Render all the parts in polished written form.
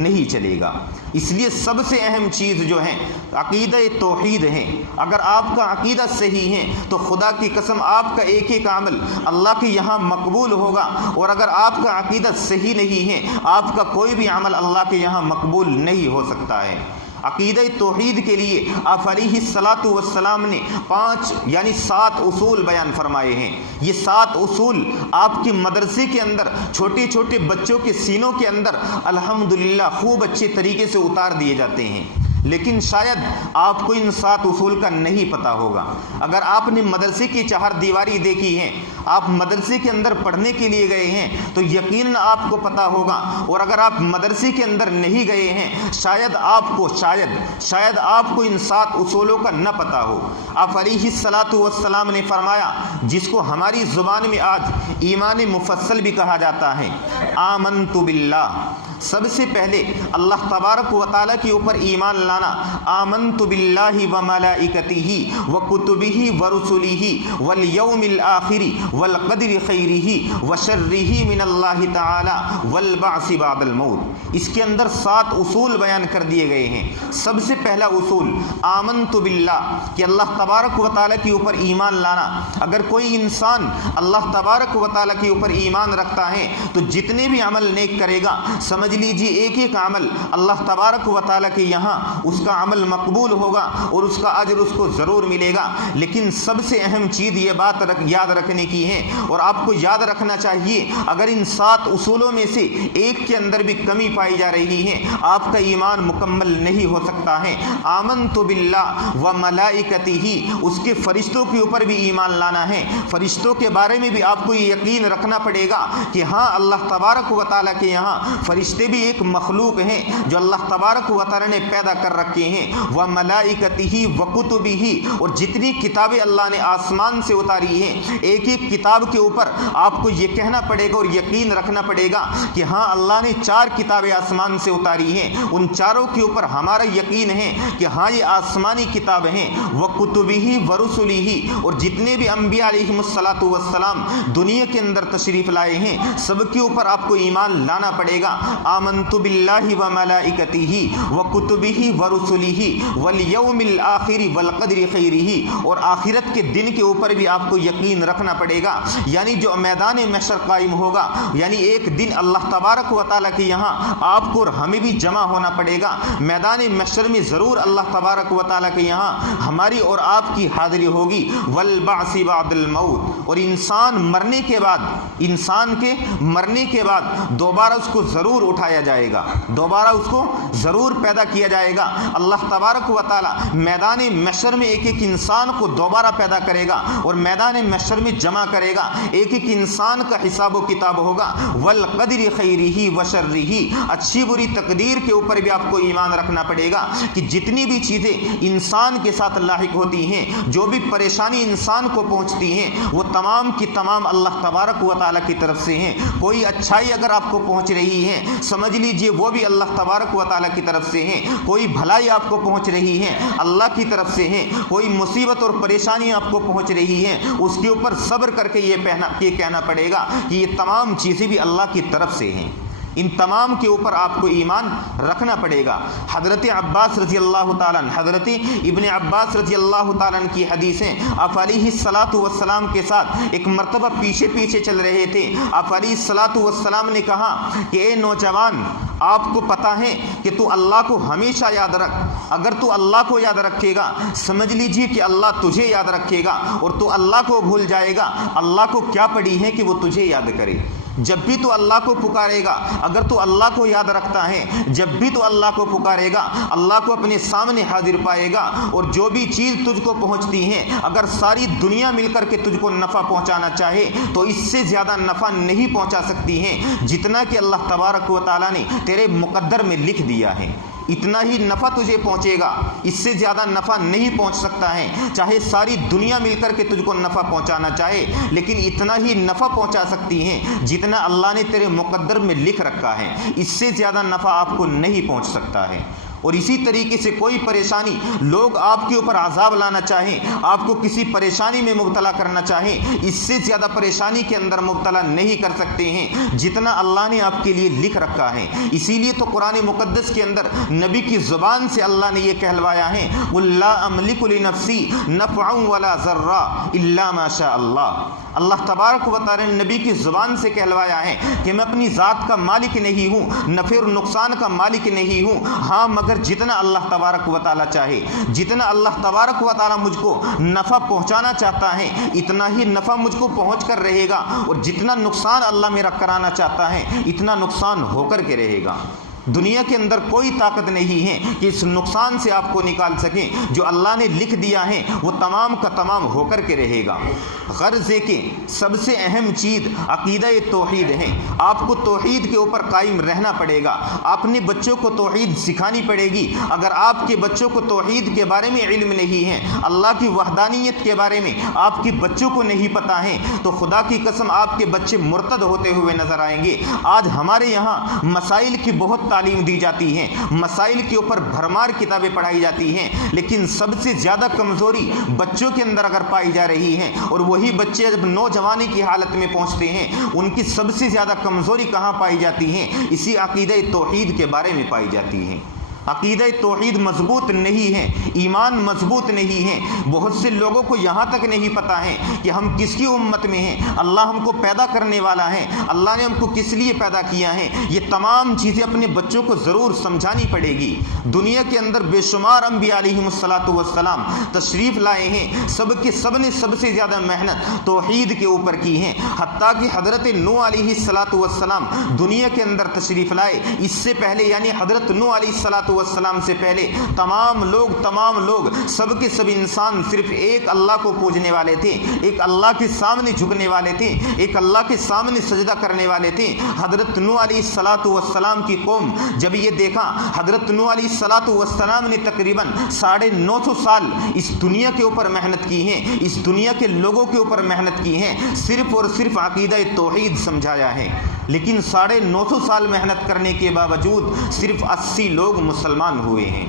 نہیں چلے گا۔ اس لیے سب سے اہم چیز جو ہے عقیدہ توحید ہے۔ اگر آپ کا عقیدہ صحیح ہے تو خدا کی قسم آپ کا ایک ایک عمل اللہ کے یہاں مقبول ہوگا، اور اگر آپ کا عقیدہ صحیح نہیں ہے آپ کا کوئی بھی عمل اللہ کے یہاں مقبول نہیں ہو سکتا ہے۔ عقیدہ توحید کے لیے آپ علیہ الصلاۃ والسلام نے 7 اصول بیان فرمائے ہیں۔ یہ 7 اصول آپ کے مدرسے کے اندر چھوٹے چھوٹے بچوں کے سینوں کے اندر الحمدللہ خوب اچھے طریقے سے اتار دیے جاتے ہیں، لیکن شاید آپ کو ان 7 اصول کا نہیں پتہ ہوگا۔ اگر آپ نے مدرسے کی چہار دیواری دیکھی ہے، آپ مدرسے کے اندر پڑھنے کے لیے گئے ہیں تو یقیناً آپ کو پتہ ہوگا، اور اگر آپ مدرسے کے اندر نہیں گئے ہیں شاید آپ کو ان 7 اصولوں کا نہ پتہ ہو۔ آپ علیہ الصلاۃ والسلام نے فرمایا، جس کو ہماری زبان میں آج ایمان مفصل بھی کہا جاتا ہے، آمنت باللہ، سب سے پہلے اللہ تبارک و تعالیٰ کے اوپر ایمان لانا۔ آمنت باللہ و ملائکتہ و کتبہ و رسلہ والیوم الآخر والقدر خیرہ و شرہ من اللہ تعالی والبعث بعد الموت۔ اس کے اندر 7 اصول بیان کر دیے گئے ہیں۔ سب سے پہلا اصول آمنت باللہ، کہ اللہ تبارک و تعالیٰ کے اوپر ایمان لانا۔ اگر کوئی انسان اللہ تبارک و تعالیٰ کے اوپر ایمان رکھتا ہے تو جتنے بھی عمل نیک کرے گا سمجھ لیجیے ایک ایک عمل اللہ تبارک و تعالیٰ کے یہاں اس کا عمل مقبول ہوگا اور اس کا اجر اس کو ضرور ملے گا۔ لیکن سب سے اہم چیز یہ بات یاد رکھنے کی ہے، اور آپ کو یاد رکھنا چاہیے، اگر ان 7 اصولوں میں سے ایک کے اندر بھی کمی پائی جا رہی ہے آپ کا ایمان مکمل نہیں ہو سکتا ہے۔ آمنت باللہ و ملائکتہ، اس کے فرشتوں کے اوپر بھی ایمان لانا ہے۔ فرشتوں کے بارے میں بھی آپ کو یہ یقین رکھنا پڑے گا کہ ہاں اللہ تبارک و تعالیٰ کے یہاں فرشتے بھی ایک مخلوق ہیں جو اللہ تبارک و تعالیٰ نے پیدا کر رکھے ہیں۔ وَمَلَائِكَتِهِ وَكُتُبِهِ، اور جتنی کتابیں اللہ نے آسمان سے اتاری ہیں ایک ایک کتاب کے اوپر آپ کو یہ کہنا پڑے گا اور یقین رکھنا پڑے گا کہ ہاں اللہ نے 4 کتابیں آسمان سے اتاری ہیں، ان چاروں کے اوپر ہمارا یقین ہے کہ ہاں یہ آسمانی کتاب ہیں۔ وَكُتُبِهِ وَرُسُلِهِ، اور جتنے بھی انبیاء علیہم الصلاۃ والسلام دنیا کے اندر تشریف لائے ہیں سب کے اوپر آپ کو ایمان لانا پڑے گا۔ آمنت باللہ و ملائکتہ و کتبہ و رسلہ والیوم الآخر والقدر خیرہ، اور آخرت کے دن کے اوپر بھی آپ کو یقین رکھنا پڑے گا۔ یعنی جو میدان محشر قائم ہوگا، یعنی ایک دن اللہ تبارک و تعالیٰ کے یہاں آپ کو اور ہمیں بھی جمع ہونا پڑے گا۔ میدان محشر میں ضرور اللہ تبارک و تعالیٰ کے یہاں ہماری اور آپ کی حاضری ہوگی۔ والبعث بعد الموت، اور انسان کے مرنے کے بعد دوبارہ اس کو ضرور اٹھایا جائے گا، دوبارہ اس کو ضرور پیدا کیا جائے گا۔ اللہ تبارک و تعالیٰ میدان محشر میں ایک ایک انسان کو دوبارہ پیدا کرے گا اور میدان محشر میں جمع کرے گا، ایک ایک انسان کا حساب و کتاب ہوگا۔ والقدر خیرہ و شرہ، اچھی بری تقدیر کے اوپر بھی آپ کو ایمان رکھنا پڑے گا کہ جتنی بھی چیزیں انسان کے ساتھ لاحق ہوتی ہیں، جو بھی پریشانی انسان کو پہنچتی ہیں، وہ تمام کی تمام اللہ تبارک و تعالیٰ کی طرف سے ہیں۔ کوئی اچھائی اگر آپ کو پہنچ رہی ہے سمجھ لیجئے وہ بھی اللہ تبارک و تعالیٰ کی طرف سے ہیں۔ کوئی بھلائی آپ کو پہنچ رہی ہے اللہ کی طرف سے ہیں۔ کوئی مصیبت اور پریشانی آپ کو پہنچ رہی ہے اس کے اوپر صبر کر کے یہ کہنا پڑے گا کہ یہ تمام چیزیں بھی اللہ کی طرف سے ہیں۔ ان تمام کے اوپر آپ کو ایمان رکھنا پڑے گا۔ حضرت عباس رضی اللہ تعالیٰ عنہ، حضرت ابن عباس رضی اللہ تعالیٰ عنہ کی حدیثیں، آپ علیہ الصلاۃ والسلام کے ساتھ ایک مرتبہ پیچھے چل رہے تھے۔ آپ علیہ الصلاۃ والسلام نے کہا کہ اے نوجوان، آپ کو پتہ ہے کہ تو اللہ کو ہمیشہ یاد رکھ، اگر تو اللہ کو یاد رکھے گا سمجھ لیجیے کہ اللہ تجھے یاد رکھے گا، اور تو اللہ کو بھول جائے گا اللہ کو کیا پڑی ہے کہ وہ تجھے یاد کرے۔ جب بھی تو اللہ کو پکارے گا، اگر تو اللہ کو یاد رکھتا ہے، جب بھی تو اللہ کو پکارے گا اللہ کو اپنے سامنے حاضر پائے گا، اور جو بھی چیز تجھ کو پہنچتی ہے اگر ساری دنیا مل کر کے تجھ کو نفع پہنچانا چاہے تو اس سے زیادہ نفع نہیں پہنچا سکتی ہے جتنا کہ اللہ تبارک و تعالیٰ نے تیرے مقدر میں لکھ دیا ہے۔ اتنا ہی نفع تجھے پہنچے گا، اس سے زیادہ نفع نہیں پہنچ سکتا ہے، چاہے ساری دنیا مل کر کے تجھ کو نفع پہنچانا چاہے، لیکن اتنا ہی نفع پہنچا سکتی ہیں جتنا اللہ نے تیرے مقدر میں لکھ رکھا ہے، اس سے زیادہ نفع آپ کو نہیں پہنچ سکتا ہے۔ اور اسی طریقے سے کوئی پریشانی لوگ آپ کے اوپر عذاب لانا چاہیں، آپ کو کسی پریشانی میں مبتلا کرنا چاہیں، اس سے زیادہ پریشانی کے اندر مبتلا نہیں کر سکتے ہیں جتنا اللہ نے آپ کے لیے لکھ رکھا ہے۔ اسی لیے تو قرآن مقدس کے اندر نبی کی زبان سے اللہ نے یہ کہلوایا ہے قُل لَا أَمْلِكُ لِنَفْسِي نَفْعًا وَلَا ضَرًّا إِلَّا مَا شَاءَ اللَّهُ۔ اللہ تبارک و تعالی نے نبی کی زبان سے کہلوایا ہے کہ میں اپنی ذات کا مالک نہیں ہوں، نفع اور نقصان کا مالک نہیں ہوں، ہاں مگر جتنا اللہ تبارک و تعالی چاہے، جتنا اللہ تبارک و تعالی مجھ کو نفع پہنچانا چاہتا ہے اتنا ہی نفع مجھ کو پہنچ کر رہے گا، اور جتنا نقصان اللہ میرا کرانا چاہتا ہے اتنا نقصان ہو کر کے رہے گا۔ دنیا کے اندر کوئی طاقت نہیں ہے کہ اس نقصان سے آپ کو نکال سکیں، جو اللہ نے لکھ دیا ہے وہ تمام کا تمام ہو کر کے رہے گا۔ غرض ہے کہ سب سے اہم چیز عقیدہ توحید ہے۔ آپ کو توحید کے اوپر قائم رہنا پڑے گا، اپنے بچوں کو توحید سکھانی پڑے گی۔ اگر آپ کے بچوں کو توحید کے بارے میں علم نہیں ہے، اللہ کی وحدانیت کے بارے میں آپ کے بچوں کو نہیں پتہ ہے، تو خدا کی قسم آپ کے بچے مرتد ہوتے ہوئے نظر آئیں گے۔ آج ہمارے یہاں مسائل کی بہت تعلیم دی جاتی ہے، مسائل کے اوپر بھرمار کتابیں پڑھائی جاتی ہیں، لیکن سب سے زیادہ کمزوری بچوں کے اندر اگر پائی جا رہی ہے، اور وہی بچے جب نوجوانی کی حالت میں پہنچتے ہیں ان کی سب سے زیادہ کمزوری کہاں پائی جاتی ہے؟ اسی عقیدہ توحید کے بارے میں پائی جاتی ہے۔ عقیدہ توحید مضبوط نہیں ہے، ایمان مضبوط نہیں ہے۔ بہت سے لوگوں کو یہاں تک نہیں پتہ ہے کہ ہم کس کی امت میں ہیں، اللہ ہم کو پیدا کرنے والا ہے، اللہ نے ہم کو کس لیے پیدا کیا ہے۔ یہ تمام چیزیں اپنے بچوں کو ضرور سمجھانی پڑے گی۔ دنیا کے اندر بے شمار انبیاء علیہم السلام تشریف لائے ہیں، سب کے سب نے سب سے زیادہ محنت توحید کے اوپر کی ہے، حتیٰ کہ حضرت نوح علیہ السلام دنیا کے اندر تشریف لائے، اس سے پہلے یعنی حضرت نوح علیہ السلام سے پہلے تمام لوگ سب کے سب انسان صرف ایک اللہ کو پوجنے والے تھے، ایک اللہ کے سامنے جھکنے والے تھے، ایک اللہ کے سامنے سجدہ کرنے والے تھے۔ حضرت نوح علیہ السلام کی قوم جب یہ دیکھا، حضرت نوح علیہ السلام نے تقریباً 950 سال اس دنیا کے اوپر محنت کی ہے، اس دنیا کے لوگوں کے اوپر محنت کی ہے، صرف اور صرف عقیدہ توحید سمجھایا ہے، لیکن 950 سال محنت کرنے کے باوجود صرف 80 لوگ مسلمان ہوئے ہیں۔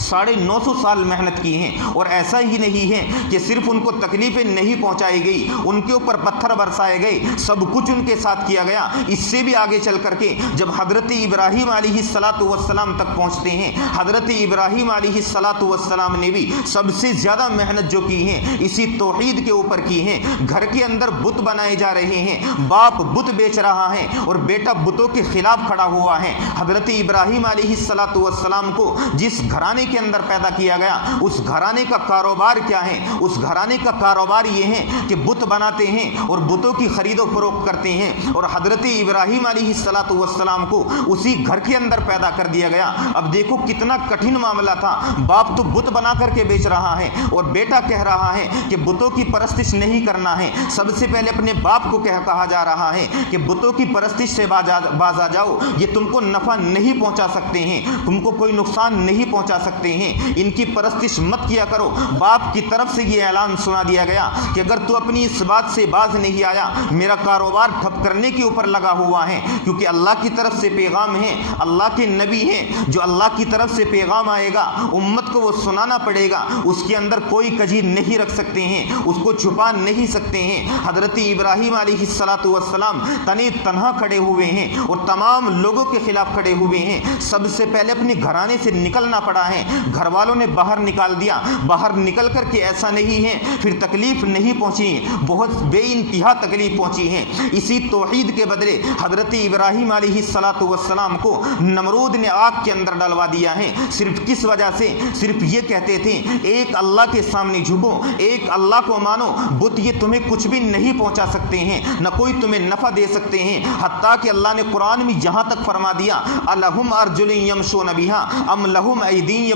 950 سال محنت کی ہیں، اور ایسا ہی نہیں ہے کہ صرف ان کو تکلیفیں نہیں پہنچائی گئی، ان کے اوپر پتھر برسائے گئے، سب کچھ ان کے ساتھ کیا گیا۔ اس سے بھی آگے چل کر کے جب حضرت ابراہیم علیہ السلام تک پہنچتے ہیں، حضرت ابراہیم علیہ السلام نے بھی سب سے زیادہ محنت جو کی ہے اسی توحید کے اوپر کی ہے۔ گھر کے اندر بت بنائے جا رہے ہیں، باپ بت بیچ رہا ہے اور بیٹا بتوں کے خلاف کھڑا ہوا ہے۔ حضرت ابراہیم علیہ السلام کو جس گھرانے کے اندر پیدا کیا گیا، اس گھرانے کا کاروبار کیا ہے؟ اس گھرانے کا کاروبار یہ ہے کہ بت بناتے ہیں اور بتوں کی خرید و فروخت کرتے ہیں، اور حضرت ابراہیم علیہ السلام کو اسی گھر کے اندر پیدا کر دیا گیا۔ اب دیکھو کتنا کٹھن معاملہ تھا، باپ تو بت بنا کر کے بیچ رہا ہے اور بیٹا کہہ رہا ہے کہ بتوں کی پرستش نہیں کرنا ہے۔ سب سے پہلے اپنے باپ کو کہا جا رہا ہے کہ بتوں کی پرستش سے باز آ جاؤ، یہ تم کو نفع نہیں پہنچا سکتے ہیں، تم کو کوئی نقصان نہیں پہنچا سکتے ہیں، ان کی پرستش مت کیا کرو۔ باپ کی طرف سے یہ اعلان سنا دیا گیا کہ اگر تو اپنی اس بات سے باز نہیں آیا، میرا کاروبار ٹھپ کرنے کے اوپر لگا ہوا ہے، کیونکہ اللہ کی طرف سے پیغام ہے، اللہ کے نبی ہیں، جو اللہ کی طرف سے پیغام آئے گا امت کو وہ سنانا پڑے گا، اس کے اندر کوئی کجی نہیں رکھ سکتے ہیں، اس کو چھپا نہیں سکتے ہیں۔ حضرت ابراہیم علیہ السلام تنہا کھڑے ہوئے ہیں اور تمام لوگوں کے خلاف کھڑے ہوئے ہیں۔ سب سے پہلے اپنے گھرانے سے نکلنا پڑا ہے، گھر والوں نے باہر نکال دیا، باہر نکل کر کے ایسا نہیں ہے پھر تکلیف نہیں پہنچی، بہت بے انتہا تکلیف پہنچی ہے۔ اسی توحید کے بدلے حضرت ابراہیم علیہ السلام کو نمرود نے آگ کے اندر ڈلوا دیا ہے۔ صرف کس وجہ سے؟ صرف یہ کہتے تھے ایک اللہ کے سامنے جھکو، ایک اللہ کو مانو، بت یہ تمہیں کچھ بھی نہیں پہنچا سکتے ہیں، نہ کوئی تمہیں نفع دے سکتے ہیں۔ حتیٰ کہ اللہ نے قرآن میں جہاں تک فرما دیا الہم ارجل یمشون بہا ام لہم ایدی